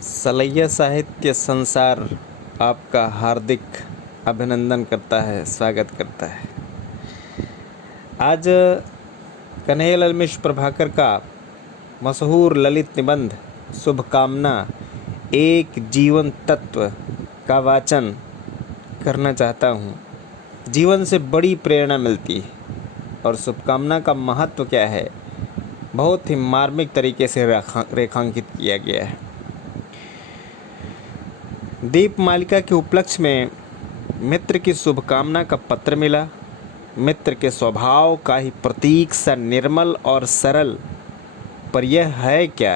सलैया साहित्य संसार आपका हार्दिक अभिनंदन करता है, स्वागत करता है। आज कन्हैयालाल मिश्र प्रभाकर का मशहूर ललित निबंध शुभकामना एक जीवन तत्व का वाचन करना चाहता हूँ। जीवन से बड़ी प्रेरणा मिलती है और शुभकामना का महत्व क्या है, बहुत ही मार्मिक तरीके से रेखांकित किया गया है। दीपमालिका के उपलक्ष्य में मित्र की शुभकामना का पत्र मिला। मित्र के स्वभाव का ही प्रतीक सा निर्मल और सरल, पर यह है क्या?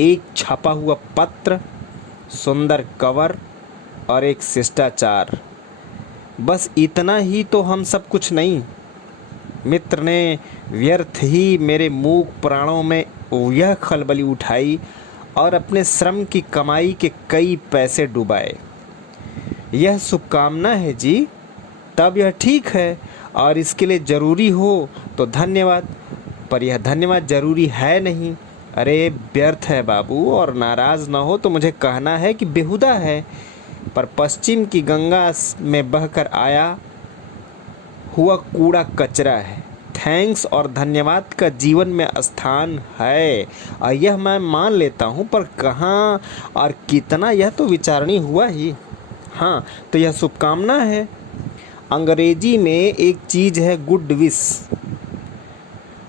एक छपा हुआ पत्र, सुंदर कवर और एक शिष्टाचार। बस इतना ही तो हम सब कुछ नहीं। मित्र ने व्यर्थ ही मेरे मूक प्राणों में यह खलबली उठाई और अपने श्रम की कमाई के कई पैसे डुबाए। यह शुभकामना है जी, तब यह ठीक है और इसके लिए ज़रूरी हो तो धन्यवाद, पर यह धन्यवाद ज़रूरी है नहीं। अरे व्यर्थ है बाबू, और नाराज़ ना हो तो मुझे कहना है कि बेहुदा है, पर पश्चिम की गंगा में बहकर आया हुआ कूड़ा कचरा है। थैंक्स और धन्यवाद का जीवन में स्थान है और यह मैं मान लेता हूँ, पर कहाँ और कितना यह तो विचारणीय हुआ ही। हाँ, तो यह शुभकामना है। अंग्रेजी में एक चीज़ है गुड विश,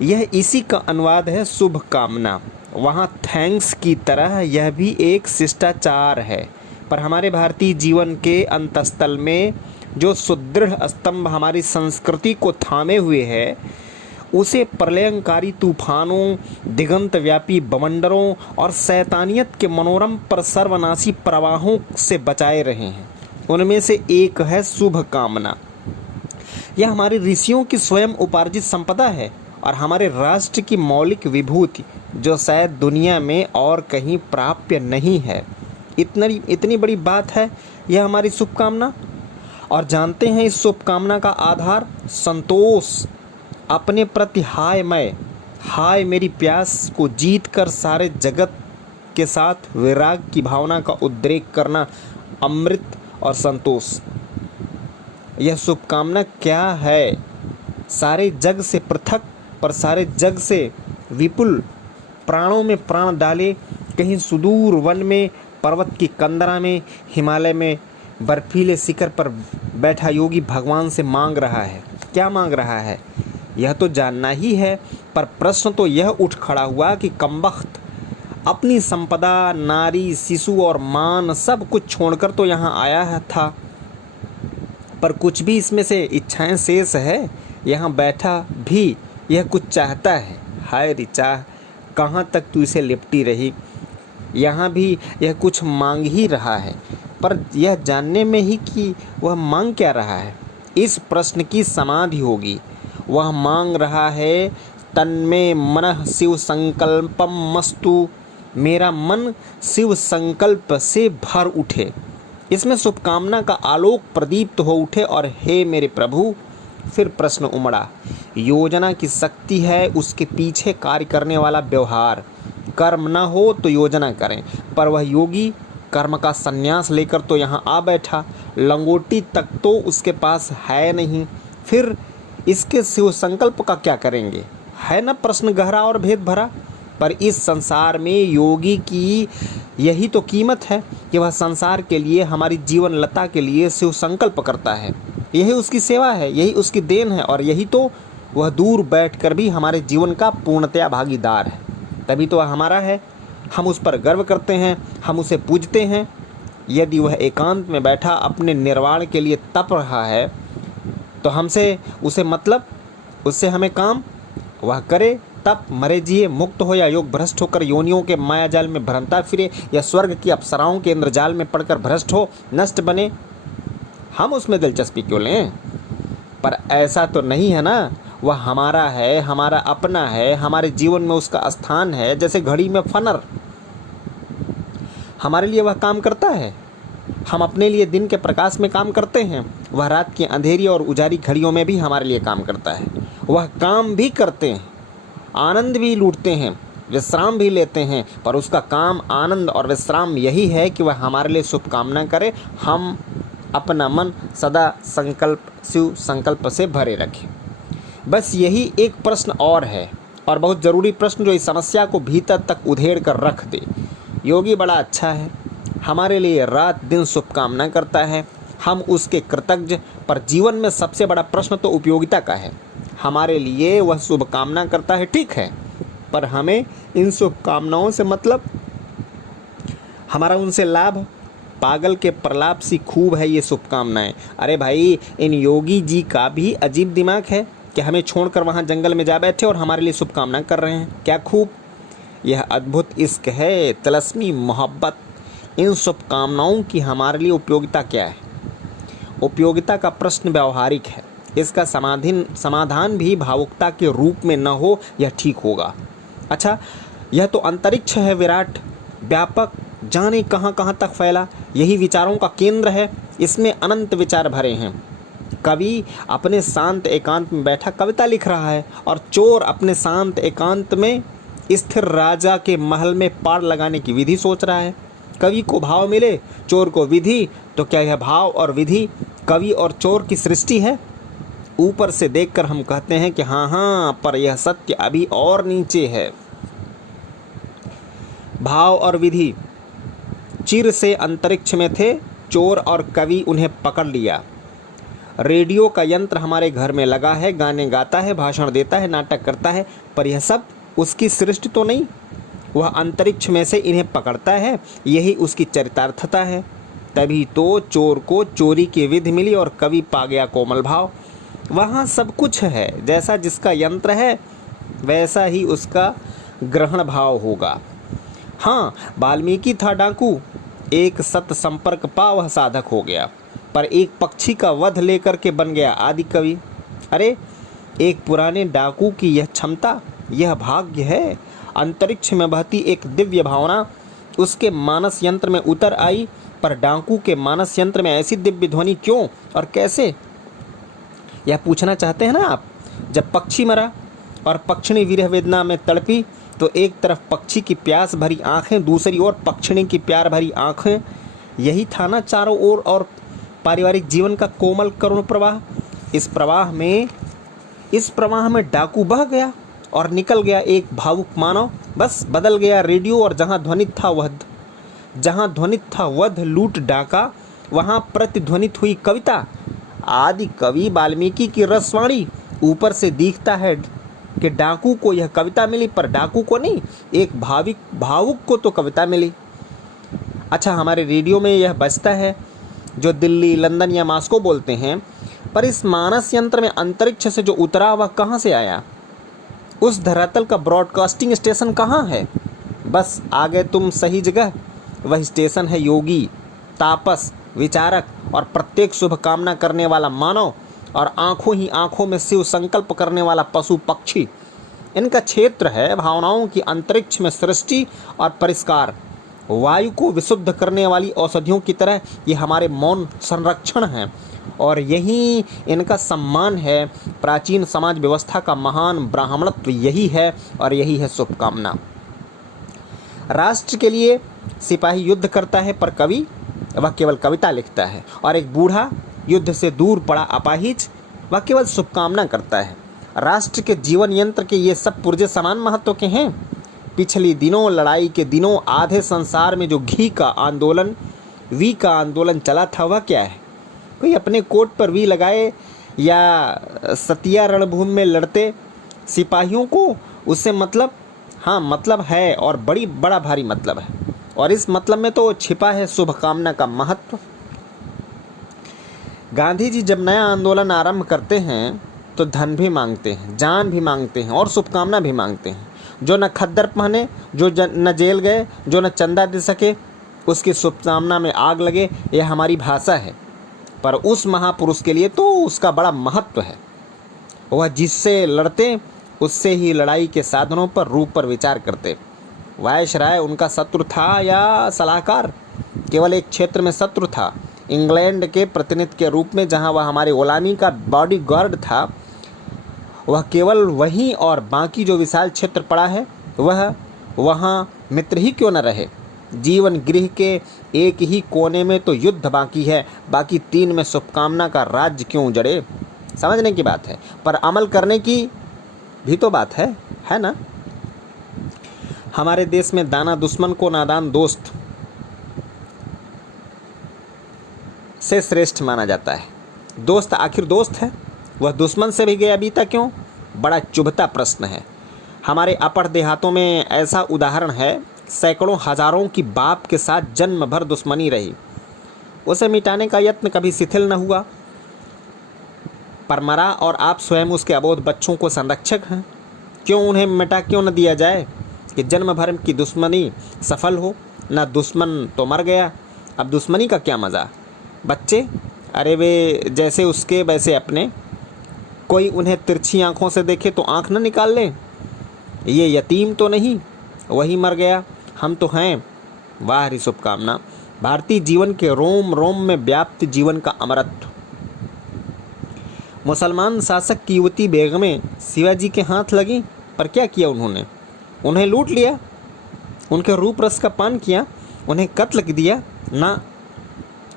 यह इसी का अनुवाद है शुभकामना। वहाँ थैंक्स की तरह यह भी एक शिष्टाचार है, पर हमारे भारतीय जीवन के अंतस्थल में जो सुदृढ़ स्तंभ हमारी संस्कृति को थामे हुए है, उसे प्रलयंकारी तूफानों, दिगंत व्यापी बवंडरों और शैतानियत के मनोरम पर सर्वनाशी प्रवाहों से बचाए रहे हैं। उनमें से एक है शुभकामना। यह हमारे ऋषियों की स्वयं उपार्जित संपदा है और हमारे राष्ट्र की मौलिक विभूति, जो शायद दुनिया में और कहीं प्राप्य नहीं है। इतनी बड़ी बात है यह हमारी शुभकामना। और जानते हैं इस शुभकामना का आधार संतोष, अपने प्रति हाय मेरी प्यास को जीत कर सारे जगत के साथ विराग की भावना का उद्रेक करना, अमृत और संतोष। यह शुभकामना क्या है? सारे जग से पृथक पर सारे जग से विपुल, प्राणों में प्राण डाले, कहीं सुदूर वन में, पर्वत की कंदरा में, हिमालय में बर्फीले शिखर पर बैठा योगी भगवान से मांग रहा है। क्या मांग रहा है यह तो जानना ही है, पर प्रश्न तो यह उठ खड़ा हुआ कि कमबख्त अपनी संपदा, नारी, शिशु और मान सब कुछ छोड़कर तो यहाँ आया है था, पर कुछ भी इसमें से इच्छाएं शेष है। यहाँ बैठा भी यह कुछ चाहता है। हाय ऋचा, कहाँ तक तू इसे लिपटी रही? यहाँ भी यह कुछ मांग ही रहा है, पर यह जानने में ही कि वह मांग क्या रहा है। इस प्रश्न की समाधि होगी। वह मांग रहा है तन्मे मनः शिव संकल्पम मस्तु, मेरा मन शिव संकल्प से भर उठे। इसमें शुभकामना का आलोक प्रदीप्त हो उठे और हे मेरे प्रभु। फिर प्रश्न उमड़ा। योजना की शक्ति है उसके पीछे कार्य करने वाला व्यवहार। कर्म न हो तो योजना करें, पर वह योगी कर्म का संन्यास लेकर तो यहाँ आ बैठा, लंगोटी तक तो उसके पास है नहीं। फिर इसके शिव संकल्प का क्या करेंगे? है ना प्रश्न गहरा और भेद भरा। पर इस संसार में योगी की यही तो कीमत है कि वह संसार के लिए, हमारी जीवन लता के लिए शिव संकल्प करता है। यही उसकी सेवा है, यही उसकी देन है, और यही तो वह दूर बैठकर भी हमारे जीवन का पूर्णतया भागीदार है। तभी तो वह हमारा है, हम उस पर गर्व करते हैं, हम उसे पूजते हैं। यदि वह एकांत में बैठा अपने निर्वाण के लिए तप रहा है, तो हमसे उसे मतलब, उससे हमें काम। वह करे तप, मरे जिए, मुक्त हो या योग भ्रष्ट होकर योनियों के मायाजाल में भ्रमता फिरे, या स्वर्ग की अप्सराओं के इंद्रजाल में पड़कर भ्रष्ट हो, नष्ट बने, हम उसमें दिलचस्पी क्यों लें? पर ऐसा तो नहीं है ना। वह हमारा है, हमारा अपना है, हमारे जीवन में उसका स्थान है। जैसे घड़ी में फनर, हमारे लिए वह काम करता है। हम अपने लिए दिन के प्रकाश में काम करते हैं, वह रात की अंधेरी और उजारी घड़ियों में भी हमारे लिए काम करता है। वह काम भी करते हैं, आनंद भी लूटते हैं, विश्राम भी लेते हैं, पर उसका काम, आनंद और विश्राम यही है कि वह हमारे लिए शुभकामना करे, हम अपना मन सदा शिव संकल्प से भरे रखें। बस यही एक प्रश्न और है, और बहुत ज़रूरी प्रश्न, जो इस समस्या को भीतर तक उधेड़ कर रख दे। योगी बड़ा अच्छा है, हमारे लिए रात दिन शुभकामना करता है, हम उसके कृतज्ञ, पर जीवन में सबसे बड़ा प्रश्न तो उपयोगिता का है। हमारे लिए वह शुभकामना करता है, ठीक है, पर हमें इन शुभकामनाओं से मतलब, हमारा उनसे लाभ? पागल के प्रलाप सी खूब है ये शुभकामनाएं। अरे भाई, इन योगी जी का भी अजीब दिमाग है कि हमें छोड़कर वहाँ जंगल में जा बैठे और हमारे लिए शुभकामना कर रहे हैं। क्या खूब! यह अद्भुत इश्क है, तिलस्मी मोहब्बत। इन शुभकामनाओं की हमारे लिए उपयोगिता क्या है? उपयोगिता का प्रश्न व्यावहारिक है, इसका समाधान भी भावुकता के रूप में न हो, यह ठीक होगा। अच्छा, यह तो अंतरिक्ष है, विराट, व्यापक, जाने कहाँ कहाँ तक फैला, यही विचारों का केंद्र है, इसमें अनंत विचार भरे हैं। कवि अपने शांत एकांत में बैठा कविता लिख रहा है, और चोर अपने शांत एकांत में स्थिर राजा के महल में पार लगाने की विधि सोच रहा है। कवि को भाव मिले, चोर को विधि, तो क्या यह भाव और विधि कवि और चोर की सृष्टि है? ऊपर से देखकर हम कहते हैं कि हाँ, पर यह सत्य अभी और नीचे है। भाव और विधि चिर से अंतरिक्ष में थे, चोर और कवि उन्हें पकड़ लिया। रेडियो का यंत्र हमारे घर में लगा है, गाने गाता है, भाषण देता है, नाटक करता है, पर यह सब उसकी सृष्टि तो नहीं। वह अंतरिक्ष में से इन्हें पकड़ता है, यही उसकी चरितार्थता है। तभी तो चोर को चोरी की विधि मिली और कवि पा गया कोमल भाव। वहाँ सब कुछ है, जैसा जिसका यंत्र है वैसा ही उसका ग्रहण भाव होगा। हाँ, वाल्मीकि था डाकू, एक सत संपर्क पा वह साधक हो गया, पर एक पक्षी का वध लेकर के बन गया आदि कवि। अरे, एक पुराने डाकू की यह क्षमता, यह भाग्य है। अंतरिक्ष में बहती एक दिव्य भावना उसके मानस यंत्र में उतर आई, पर डाकू के मानस यंत्र में ऐसी दिव्य ध्वनि क्यों और कैसे? यह पूछना चाहते हैं ना आप? जब पक्षी मरा और पक्षिणी विरह वेदना में तड़पी, तो एक तरफ पक्षी की प्यास भरी आंखें, दूसरी ओर पक्षिणी की प्यार भरी आंखें। यही था ना चारों ओर और पारिवारिक जीवन का कोमल करुण प्रवाह। इस प्रवाह में डाकू बह गया और निकल गया एक भावुक मानव। बस बदल गया रेडियो, और जहाँ ध्वनित था वध, लूट, डाका, वहाँ प्रतिध्वनित हुई कविता। आदि कवि वाल्मीकि की रसवाणी। ऊपर से दिखता है कि डाकू को यह कविता मिली, पर डाकू को नहीं, एक भावुक को तो कविता मिली। अच्छा, हमारे रेडियो में यह बजता है जो दिल्ली, लंदन या मॉस्को बोलते हैं, पर इस मानस यंत्र में अंतरिक्ष से जो उतरा वह कहाँ से आया? उस धरातल का ब्रॉडकास्टिंग स्टेशन कहाँ है? बस आ गए तुम सही जगह। वह स्टेशन है योगी, तापस, विचारक और प्रत्येक शुभकामना करने वाला मानव, और आंखों ही आंखों में शिव संकल्प करने वाला पशु पक्षी। इनका क्षेत्र है भावनाओं की अंतरिक्ष में सृष्टि और परिष्कार। वायु को विशुद्ध करने वाली औषधियों की तरह ये हमारे मौन संरक्षण हैं, और यही इनका सम्मान है। प्राचीन समाज व्यवस्था का महान ब्राह्मणत्व यही है, और यही है शुभकामना। राष्ट्र के लिए सिपाही युद्ध करता है, पर कवि वह केवल कविता लिखता है। और एक बूढ़ा युद्ध से दूर पड़ा अपाहिज, वह केवल शुभकामना करता है। राष्ट्र के जीवन यंत्र के ये सब पुर्जे समान महत्व के हैं। पिछली दिनों, लड़ाई के दिनों, आधे संसार में जो वी का आंदोलन चला था, वह क्या है? कोई अपने कोट पर वी लगाए या सतिया रणभूमि में लड़ते सिपाहियों को उससे मतलब? हाँ, मतलब है, और बड़ा भारी मतलब है, और इस मतलब में तो छिपा है शुभकामना का महत्व। गांधी जी जब नया आंदोलन आरंभ करते हैं तो धन भी मांगते हैं, जान भी मांगते हैं, और शुभकामना भी मांगते हैं। जो न खद्दर पहने, जो न जेल गए, जो न चंदा दे सके, उसकी शुभकामना में आग लगे, यह हमारी भाषा है। पर उस महापुरुष के लिए तो उसका बड़ा महत्व है। वह जिससे लड़ते उससे ही लड़ाई के साधनों पर, रूप पर विचार करते। वायसराय उनका शत्रु था या सलाहकार? केवल एक क्षेत्र में शत्रु था, इंग्लैंड के प्रतिनिधि के रूप में, जहां वह हमारे गुलामी का बॉडीगार्ड था। वह केवल वहीं, और बाकी जो विशाल क्षेत्र पड़ा है वह वहाँ मित्र ही क्यों न रहे। जीवन गृह के एक ही कोने में तो युद्ध बाकी है, बाकी 3 में शुभकामना का राज्य क्यों उजड़े। समझने की बात है, पर अमल करने की भी तो बात है ना। हमारे देश में दाना दुश्मन को नादान दोस्त से श्रेष्ठ माना जाता है। दोस्त आखिर दोस्त है, वह दुश्मन से भी गया बीता क्यों, बड़ा चुभता प्रश्न है। हमारे अपढ़ देहातों में ऐसा उदाहरण है, सैकड़ों हजारों की बाप के साथ जन्म भर दुश्मनी रही, उसे मिटाने का यत्न कभी शिथिल न हुआ, पर मरा और आप स्वयं उसके अबोध बच्चों को संरक्षक हैं। क्यों उन्हें मिटा क्यों न दिया जाए कि जन्म भर की दुश्मनी सफल हो। ना दुश्मन तो मर गया, अब दुश्मनी का क्या मज़ा। बच्चे, अरे वे जैसे उसके वैसे अपने, कोई उन्हें तिरछी आंखों से देखे तो आंख न निकाल ले। ये यतीम तो नहीं, वही मर गया, हम तो हैं। वाह री शुभकामना, भारतीय जीवन के रोम रोम में व्याप्त जीवन का अमरत्व। मुसलमान शासक की युवती बेगमें शिवाजी के हाथ लगी, पर क्या किया उन्होंने, उन्हें लूट लिया, उनके रूप रस का पान किया, उन्हें कत्ल दिया ना,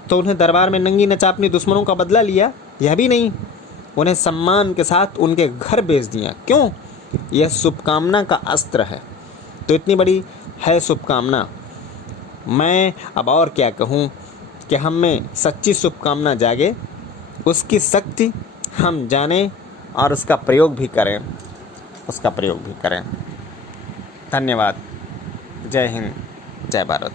तो उन्हें दरबार में नंगी नचा अपने दुश्मनों का बदला लिया, यह भी नहीं, उन्हें सम्मान के साथ उनके घर भेज दिया। क्यों, यह शुभकामना का अस्त्र है। तो इतनी बड़ी है शुभकामना, मैं अब और क्या कहूँ कि हम में सच्ची शुभकामना जागे, उसकी शक्ति हम जानें और उसका प्रयोग भी करें। धन्यवाद। जय हिंद, जय भारत।